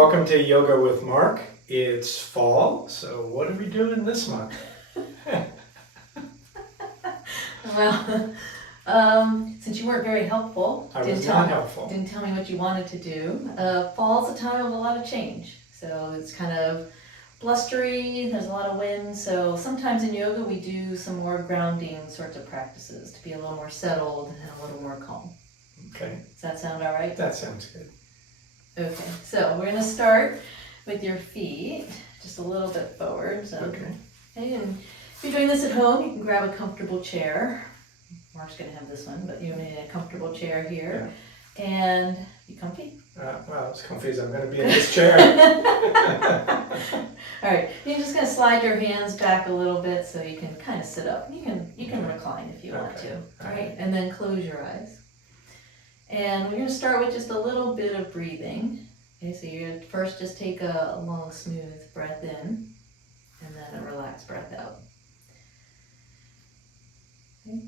welcome to Yoga with Mark. It's fall, so what are we doing this month? Well, since you weren't very helpful, Didn't tell me what you wanted to do. Fall's a time of a lot of change, so it's kind of blustery. There's a lot of wind, so sometimes in yoga we do some more grounding sorts of practices to be a little more settled and a little more calm. Okay. Does that sound all right? That sounds good. Okay, so we're gonna start with your feet just a little bit forward. So, Okay. And if you're doing this at home, you can grab a comfortable chair. Mark's gonna have this one, but you need a comfortable chair here. Yeah. And you comfy? Well, as comfy as I'm gonna be in this chair. All right, you're just gonna slide your hands back a little bit so you can kind of sit up. You can recline if you want to. All right, and then close your eyes. And we're gonna start with just a little bit of breathing. Okay, so you first just take a long, smooth breath in, and then a relaxed breath out. Okay.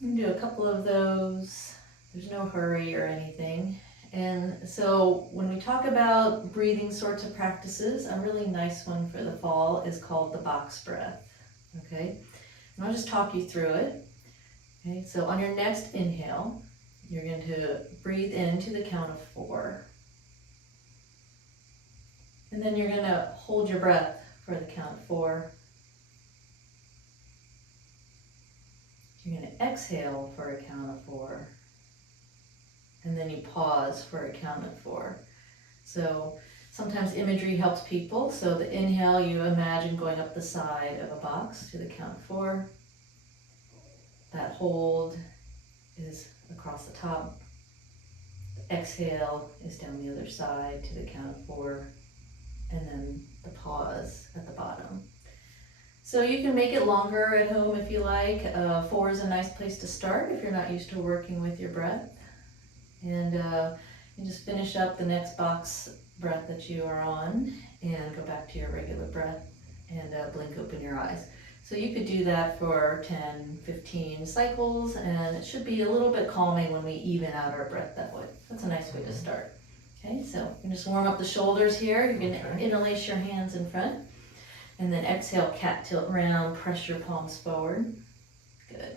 You can do a couple of those. There's no hurry or anything. And so when we talk about breathing sorts of practices, a really nice one for the fall is called the box breath. Okay, and I'll just talk you through it. Okay, so on your next inhale, you're going to breathe in to the count of 4. And then you're going to hold your breath for the count of 4. You're going to exhale for a count of 4. And then you pause for a count of 4. So sometimes imagery helps people. So the inhale, you imagine going up the side of a box to the count of 4. That hold is across the top. The exhale is down the other side to the count of 4. And then the pause at the bottom. So you can make it longer at home if you like. 4 is a nice place to start if you're not used to working with your breath. And you just finish up the next box breath that you are on and go back to your regular breath and blink open your eyes. So you could do that for 10, 15 cycles, and it should be a little bit calming when we even out our breath that way. That's a nice way to start. Okay, so you can just warm up the shoulders here. You're going to interlace your hands in front. And then exhale, cat tilt round, press your palms forward. Good.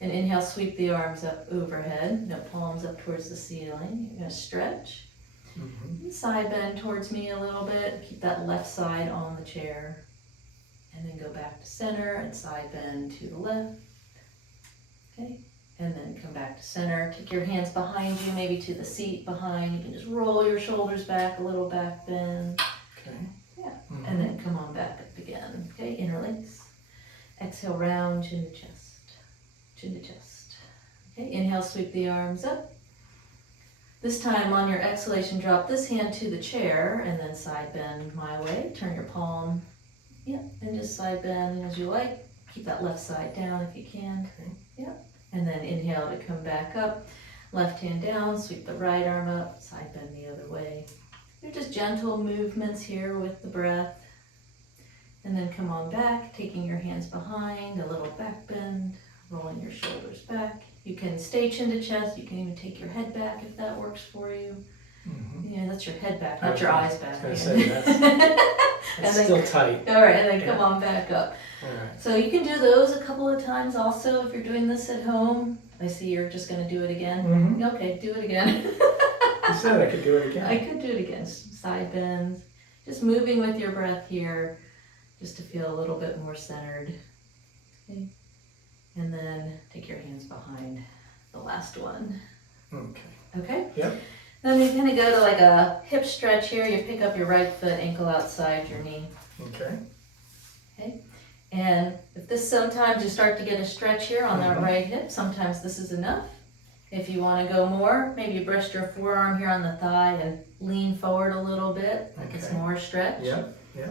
And inhale, sweep the arms up overhead. No, palms up towards the ceiling. You're going to stretch. Mm-hmm. Side bend towards me a little bit. Keep that left side on the chair. And then go back to center and side bend to the left. Okay. And then come back to center. Take your hands behind you, maybe to the seat behind. You can just roll your shoulders back, a little back bend. Okay. Yeah. Mm-hmm. And then come on back up again. Okay, interlace. Exhale, round, chin to chest. Chin to chest. Okay, inhale, sweep the arms up. This time on your exhalation, drop this hand to the chair and then side bend my way. Turn your palm. Yeah, and just side bend as you like. Keep that left side down if you can. Okay. Yeah. And then inhale to come back up. Left hand down, sweep the right arm up, side bend the other way. They're just gentle movements here with the breath. And then come on back, taking your hands behind, a little back bend, rolling your shoulders back. You can stay chin to chest. You can even take your head back if that works for you. Mm-hmm. Yeah, that's your head back, not your eyes back. I was going to say that's still tight. All right, and then come on back up. All right. So you can do those a couple of times also if you're doing this at home. I see you're just going to do it again. Mm-hmm. Okay, do it again. You said I could do it again. I could do it again. Side bends. Just moving with your breath here just to feel a little bit more centered. Okay. And then take your hands behind the last one. Okay. Okay? Yep. Then we kind of go to like a hip stretch here. You pick up your right foot, ankle outside your knee. Okay. Okay. And if this sometimes you start to get a stretch here on that right hip, sometimes this is enough. If you want to go more, maybe you rest your forearm here on the thigh and lean forward a little bit, like it's more stretch. Yeah, yeah.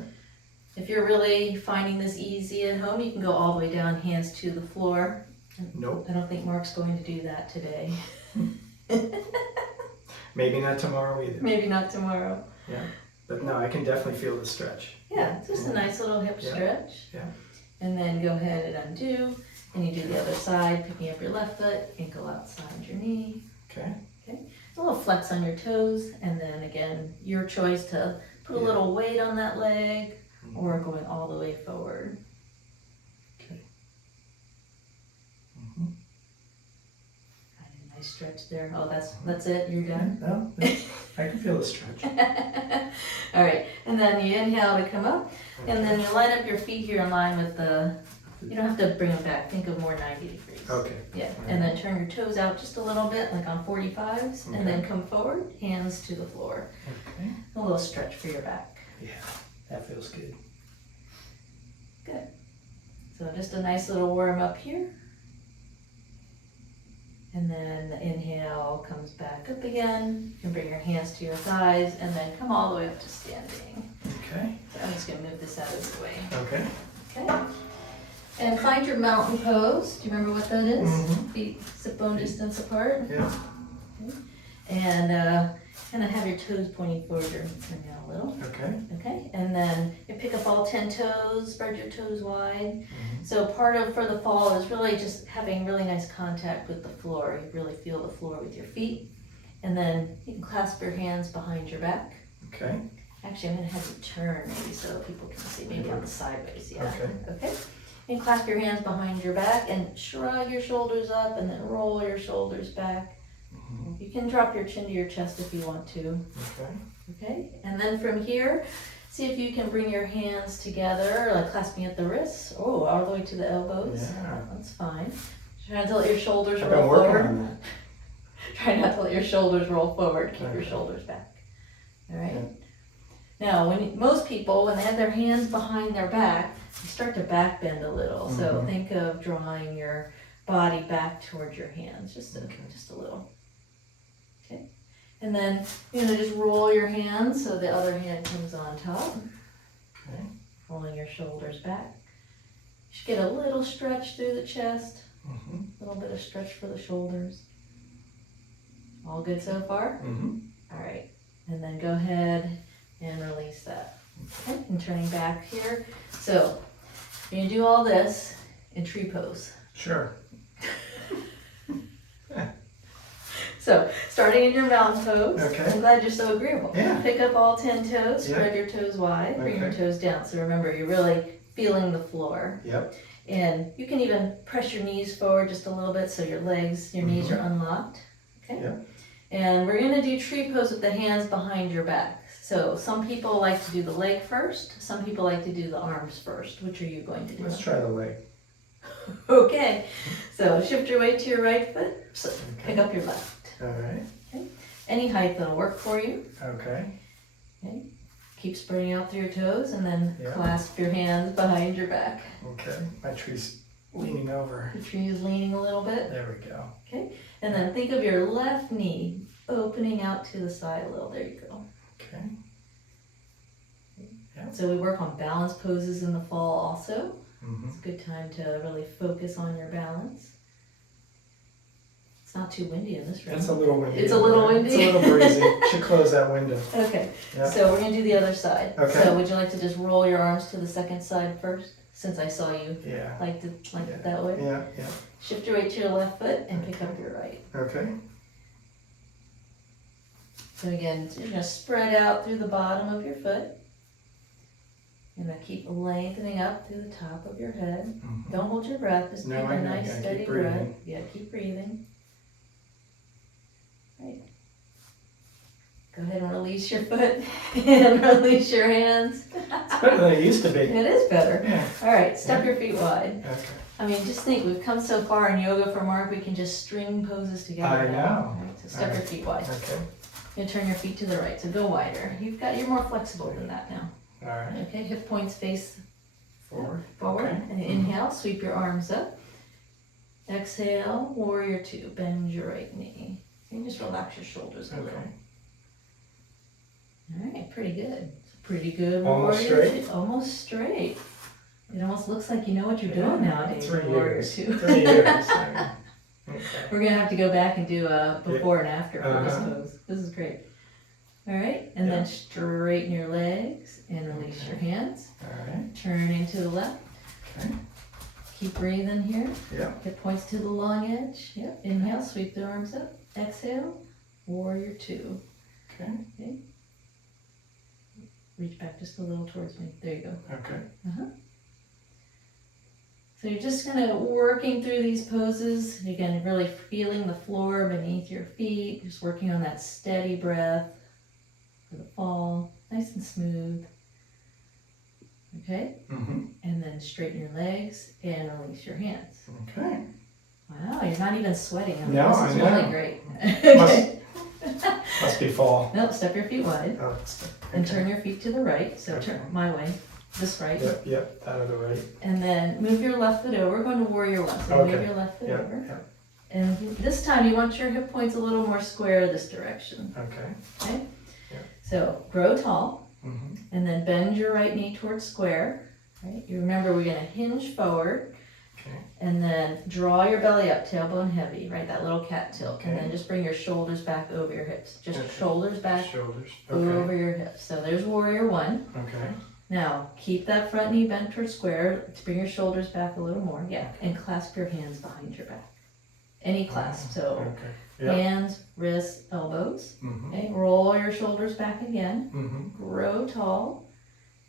If you're really finding this easy at home, you can go all the way down, hands to the floor. Nope. I don't think Mark's going to do that today. Maybe not tomorrow either. Maybe not tomorrow. Yeah, but no, I can definitely feel the stretch. Yeah, it's just a nice little hip stretch. Yeah. And then go ahead and undo. And you do the other side, picking up your left foot, ankle outside your knee. Okay. Okay. A little flex on your toes, and then again, your choice to put a Yeah. little weight on that leg, or going all the way forward. Okay. Mm-hmm. Nice stretch there. Oh, that's it. You're done. No, I can feel the stretch. All right, and then you inhale to come up, and then you line up your feet here in line with the. You don't have to bring them back. Think of more 90 degrees. Okay. Yeah, and then turn your toes out just a little bit, like on 45s, and then Okay. come forward, hands to the floor. Okay. A little stretch for your back. Yeah, that feels good. Good. So just a nice little warm up here. And then the inhale comes back up again. You can bring your hands to your thighs and then come all the way up to standing. Okay. So I'm just gonna move this out of the way. Okay. Okay. And find your mountain pose. Do you remember what that is? Mhm. Feet hip bone distance apart. Yeah. Okay. And kind of have your toes pointing forward or turn down a little. Okay. Okay. And then you pick up all 10 toes, spread your toes wide. Mhm. So part of for the fall is really just having really nice contact with the floor. You really feel the floor with your feet. And then you can clasp your hands behind your back. Okay. Actually, I'm gonna have you turn maybe so people can see, maybe on the sideways, yeah. Okay. Okay. And clasp your hands behind your back and shrug your shoulders up and then roll your shoulders back. Mhm. You can drop your chin to your chest if you want to. Okay. Okay, and then from here, see if you can bring your hands together, like clasping at the wrists. Oh, all the way to the elbows. Yeah. That's fine. Try not to let your shoulders I've roll been working forward. on that. Try not to let your shoulders roll forward. Keep your Okay. shoulders back. All right. Yeah. Now, most people, when they have their hands behind their back, they start to back bend a little. So Mhm. think of drawing your body back towards your hands, just Okay. just a little. Okay. And then you're gonna just roll your hands so the other hand comes on top. Okay. Rolling your shoulders back. You should get a little stretch through the chest, Mhm. a little bit of stretch for the shoulders. All good so far? Mhm. All right. And then go ahead and release that. Okay, and turning back here. So you're gonna do all this in tree pose. Sure. So starting in your mountain pose. Okay. I'm glad you're so agreeable. Yeah. Pick up all 10 toes, Yeah. spread your toes wide, bring your Okay. toes down. So remember, you're really feeling the floor. Yep. And you can even press your knees forward just a little bit so your legs, your knees are unlocked. Okay. Yeah. And we're gonna do tree pose with the hands behind your back. So some people like to do the leg first, some people like to do the arms first. Which are you going to do? Let's try the leg. Okay, so shift your weight to your right foot, so pick up your left. All right. Any height that'll work for you. Okay. Keep spreading out through your toes and then Yeah. clasp your hands behind your back. Okay. My tree's leaning over. The tree is leaning a little bit. There we go. And then think of your left knee opening out to the side a little. There you go. Okay. So we work on balance poses in the fall also. Mhm. It's a good time to really focus on your balance. It's not too windy in this room. It's a little windy. It's a little windy? It's a little breezy. Should close that window. Okay, Yeah. so we're gonna do the other side. Okay. So would you like to just roll your arms to the second side first, since I saw you Yeah. like it Yeah. that way? Yeah. Yeah. Shift your weight to your left foot and pick up your right. Okay. So again, you're gonna spread out through the bottom of your foot. And then keep lengthening up through the top of your head. Mhm. Don't hold your breath, just No, keep I a know, nice gotta keep steady breathing. breath. Yeah, keep breathing. Right. Go ahead and release your foot and release your hands. It's better than it used to be. It is better. Yeah. All right, step Yeah. your feet wide. Okay. I mean, just think, we've come so far in yoga for Mark, we can just string poses together I now. know. All right, so step All your right. feet wide. Okay. You turn your feet to the right, so go wider. You're more flexible than that now. All right. Okay, hip points face Forward. forward. Okay. And inhale, sweep your arms up. Exhale, warrior two, bend your right knee. And just relax your shoulders a Okay. little. All right, pretty good. Pretty good. Almost warrior straight? two. Almost straight. It almost looks like you know what you're doing nowadays. 3 warrior years. two. 3 years. I mean, okay. We're gonna have to go back and do a before and after for this Uh-huh. pose. This is great. All right, and Yeah. then straighten your legs and release Okay. your hands. All right. Turn into the left. Okay. Keep breathing here. Yeah. Hip points to the long edge. Yep. Inhale, sweep the arms up. Exhale, warrior two. Okay. Reach back just a little towards me. There you go. Okay. So you're just kind of working through these poses. Again, really feeling the floor beneath your feet. Just working on that steady breath for the fall. Nice and smooth. Okay? Mm-hmm. And then straighten your legs and release your hands. Okay. Wow, you're not even sweating. I mean, No, this I is know. really great. Okay. Must be fall. No, step your feet wide Oh, and turn your feet to the right. So Okay. turn my way, this right. Yep, out of the right. And then move your left foot over. We're going to warrior one. So Okay. move your left foot over. Yep. And this time you want your hip points a little more square this direction. Okay. Okay? Yeah. So grow tall Mm-hmm. and then bend your right knee towards square. Right? You remember we're going to hinge forward Okay. and then draw your belly up, tailbone heavy, right? That little cat tilt. And Okay. then just bring your shoulders back over your hips. Just Okay. shoulders back Shoulders. Okay. over your hips. So there's warrior one. Okay. Now keep that front knee bent towards square to bring your shoulders back a little more. Yeah. And clasp your hands behind your back. Any clasp. So Okay. Yep. hands, wrists, elbows. Mm-hmm. Okay, roll your shoulders back again. Mm-hmm. Grow tall.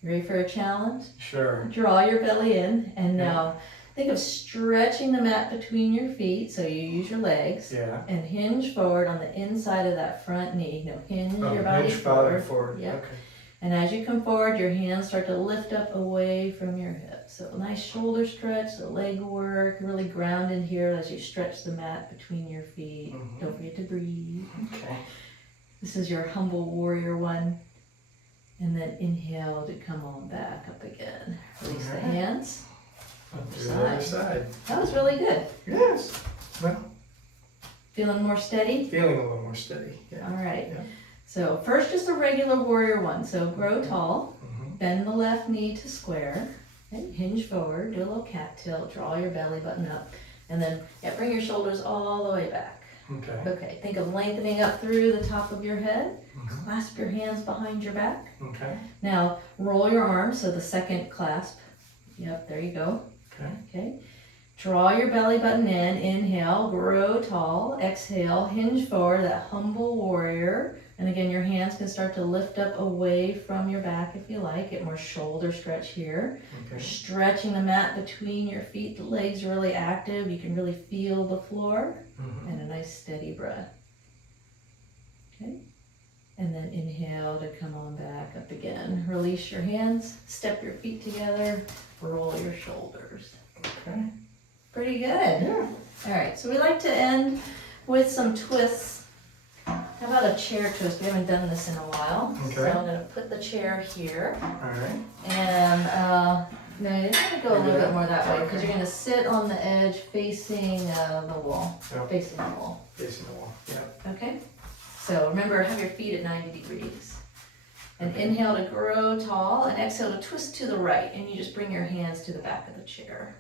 Ready for a challenge? Sure. Draw your belly in, and Yeah. now think of stretching the mat between your feet, so you use your legs, Yeah. and hinge forward on the inside of that front knee. No, hinge your body Hinge body forward. forward. Yep. Okay. And as you come forward, your hands start to lift up away from your hips. So a nice shoulder stretch, the leg work, really ground in here as you stretch the mat between your feet. Mhm. Don't forget to breathe. Okay. This is your humble warrior one. And then inhale to come on back up again. Release the Alright. hands. Do the other side. That was really good. Yes. Well, Feeling more steady? feeling a little more steady. Yeah. All right. Yeah. So first just a regular warrior one. So grow tall, Mm-hmm. bend the left knee to square, okay? Hinge forward, do a little cat tilt, draw your belly button up, and then bring your shoulders all the way back. Okay. Okay, think of lengthening up through the top of your head, Mm-hmm. clasp your hands behind your back. Okay. Now roll your arms, so the second clasp. Yep, there you go. Okay. Okay. Draw your belly button in, inhale, grow tall, exhale, hinge forward, that humble warrior. And again, your hands can start to lift up away from your back if you like. Get more shoulder stretch here. You're Okay. stretching the mat between your feet. The legs are really active. You can really feel the floor. Mm-hmm. And a nice steady breath. Okay. And then inhale to come on back up again. Release your hands, step your feet together, roll your shoulders. Okay. Pretty good. Yeah. All right, so we like to end with some twists. How about a chair twist? We haven't done this in a while. Okay. So I'm gonna put the chair here. All right. And no, you're gonna go a little bit more that way because Okay. you're gonna sit on the edge facing the wall. Yep. Facing the wall. Facing the wall. Yeah. Okay? So remember, have your feet at 90 degrees. And Okay. inhale to grow tall and exhale to twist to the right. And you just bring your hands to the back of the chair.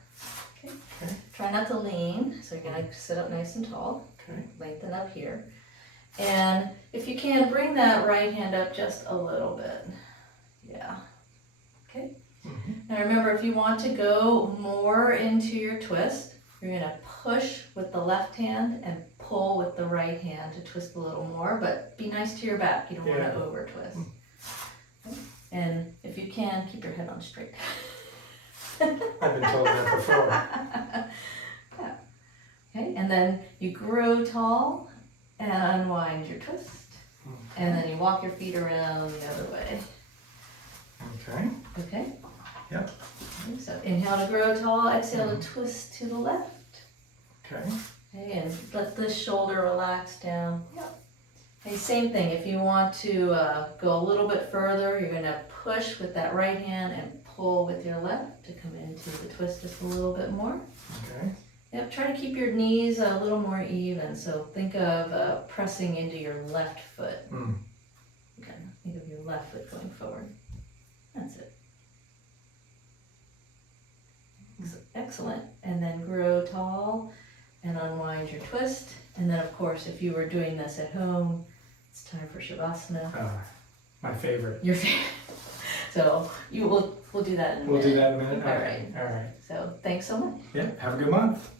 Okay? Okay. Try not to lean. So you're gonna sit up nice and tall. Okay. Lengthen up here. And if you can, bring that right hand up just a little bit. Yeah. Okay? Mm-hmm. Now remember, if you want to go more into your twist, you're gonna push with the left hand and pull with the right hand to twist a little more, but be nice to your back. You don't Yeah. want to over twist. Okay? And if you can, keep your head on straight. I've been told that before. Yeah. Okay, and then you grow tall and unwind your twist. And then you walk your feet around the other way. Okay. Okay? Yep. Okay, so inhale to grow tall, exhale to twist to the left. Okay. Okay, and let the shoulder relax down. Yep. Okay, same thing. If you want to go a little bit further, you're going to push with that right hand and pull with your left to come into the twist just a little bit more. Okay. Yep, try to keep your knees a little more even. So think of pressing into your left foot. Mm. Okay, think of your left foot going forward. That's it. Excellent. And then grow tall and unwind your twist. And then, of course, if you were doing this at home, it's time for Shavasana. My favorite. Your favorite. So we'll do that in a minute. We'll do that in a minute. All Okay. All right. So thanks so much. Yep. Have a good month.